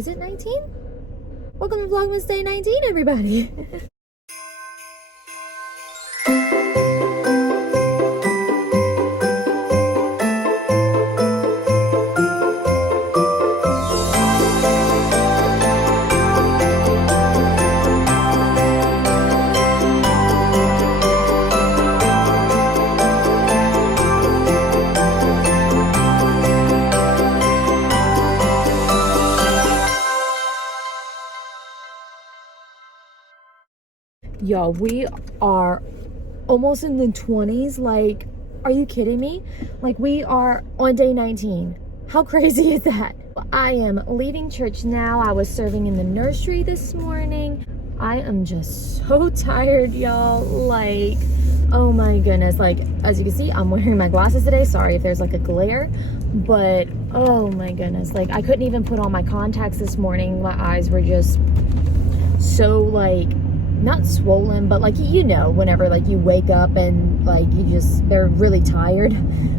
Is it 19? Welcome to Vlogmas Day 19, everybody. Y'all, we are almost in the 20s. Like, are you kidding me? Like, we are on day 19. How crazy is that? I am leaving church now. I was serving in the nursery this morning. I am just so tired, y'all. Like, oh my goodness. Like, as you can see, I'm wearing my glasses today. Sorry if there's like a glare, but oh my goodness. Like, I couldn't even put on my contacts this morning. My eyes were just so like, not swollen, but like, you know, whenever like you wake up and like they're really tired.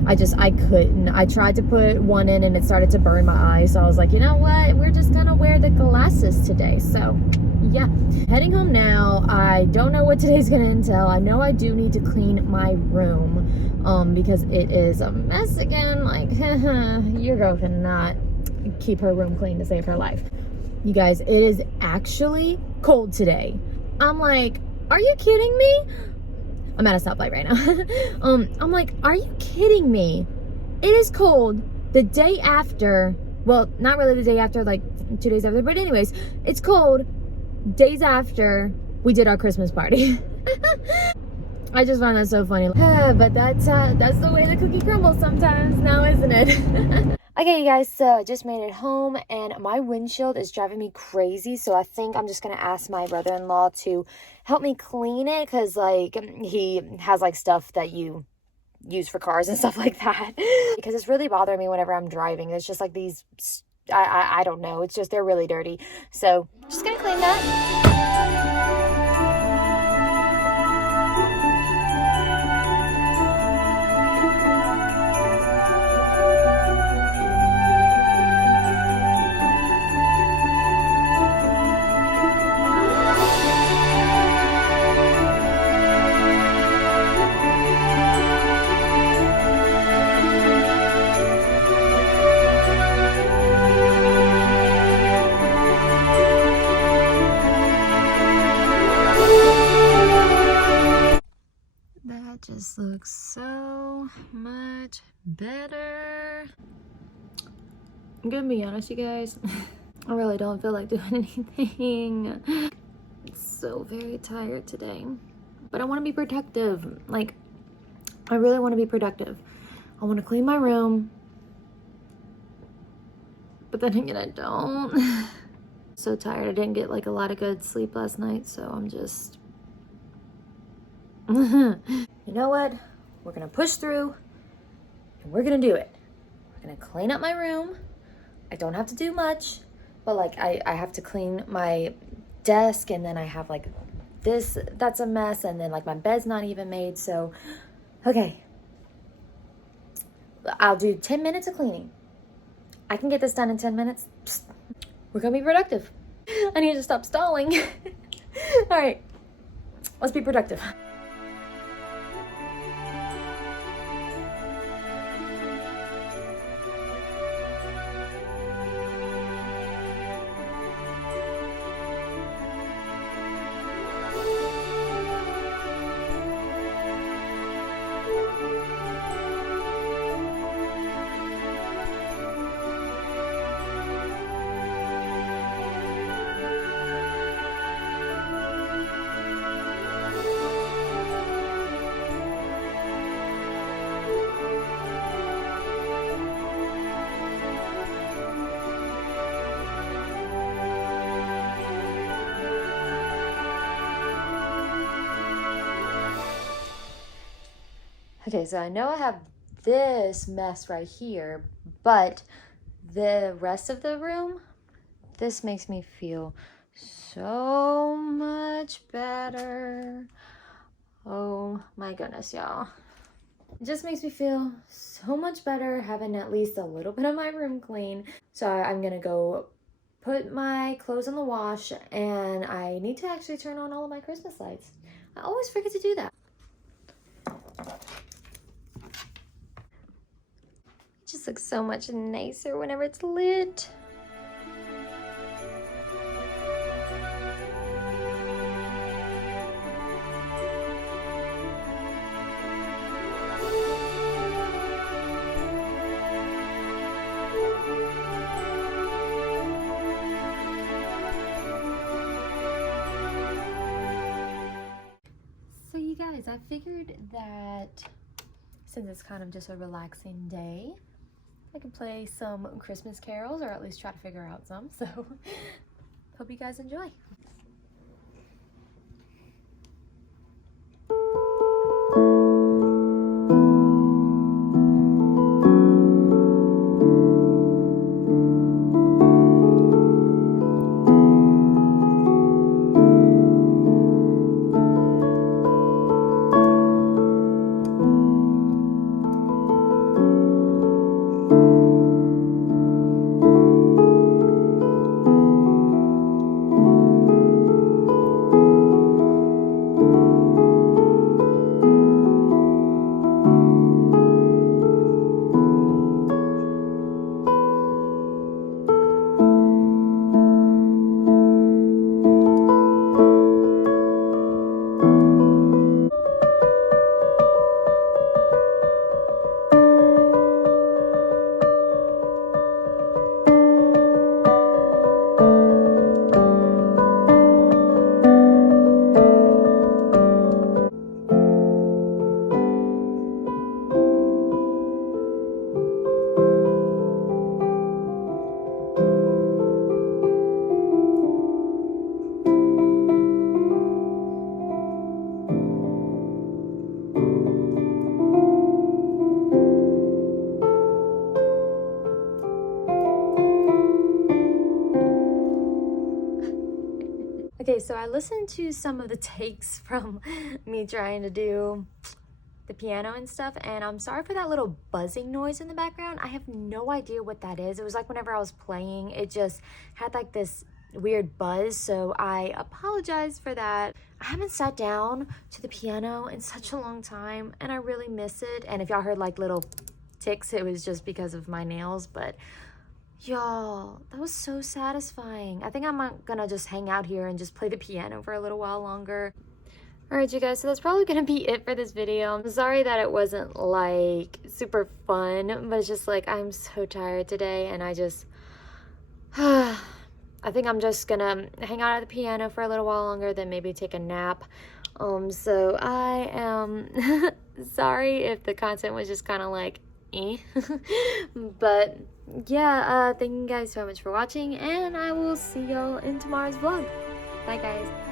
I couldn't. I tried to put one in and it started to burn my eyes. So I was like, you know what? We're just gonna wear the glasses today. So yeah, heading home now. I don't know what today's gonna entail. I know I do need to clean my room because it is a mess again. Like, your girl cannot keep her room clean to save her life. You guys, it is actually cold today. I'm like, are you kidding me? I'm at a stoplight right now. I'm like, are you kidding me? It is cold the day after, well, not really the day after, like 2 days after, but anyways, it's cold days after we did our Christmas party. I just find that so funny. But that's the way the cookie crumbles sometimes now, isn't it? Okay, you guys, so I just made it home and my windshield is driving me crazy. So I think I'm just going to ask my brother-in-law to help me clean it because, like, he has, like, stuff that you use for cars and stuff like that. Because it's really bothering me whenever I'm driving. It's just, like, these, I don't know. It's just, they're really dirty. So, just going to clean that. Just looks so much better. I'm gonna be honest, you guys. I really don't feel like doing anything. I'm so very tired today. But I want to be productive. Like, I really want to be productive. I want to clean my room. But then again, I don't. So tired. I didn't get like a lot of good sleep last night, so I'm just... You know what? We're gonna push through and we're gonna do it. We're gonna clean up my room. I don't have to do much, but like I have to clean my desk, and then I have like this, that's a mess, and then like my bed's not even made. So okay, I'll do 10 minutes of cleaning. I can get this done in 10 minutes. Psst. We're gonna be productive. I need to stop stalling. All right, let's be productive. Okay, so I know I have this mess right here, but the rest of the room, this makes me feel so much better. Oh my goodness, y'all. It just makes me feel so much better having at least a little bit of my room clean. So I'm gonna go put my clothes in the wash, and I need to actually turn on all of my Christmas lights. I always forget to do that. It just looks so much nicer whenever it's lit. So you guys, I figured that since it's kind of just a relaxing day, I can play some Christmas carols, or at least try to figure out some. So hope you guys enjoy. Okay, so I listened to some of the takes from me trying to do the piano and stuff, and I'm sorry for that little buzzing noise in the background. I have no idea what that is. It was like whenever I was playing, it just had like this weird buzz, so I apologize for that. I haven't sat down to the piano in such a long time, and I really miss it. And if y'all heard like little ticks, it was just because of my nails, but y'all, that was so satisfying. I think I'm gonna just hang out here and just play the piano for a little while longer. Alright, you guys, so that's probably gonna be it for this video. I'm sorry that it wasn't like super fun, but it's just like I'm so tired today, and I just I think I'm just gonna hang out at the piano for a little while longer, then maybe take a nap. So I am sorry if the content was just kind of like but yeah, thank you guys so much for watching, and I will see y'all in tomorrow's vlog. Bye guys.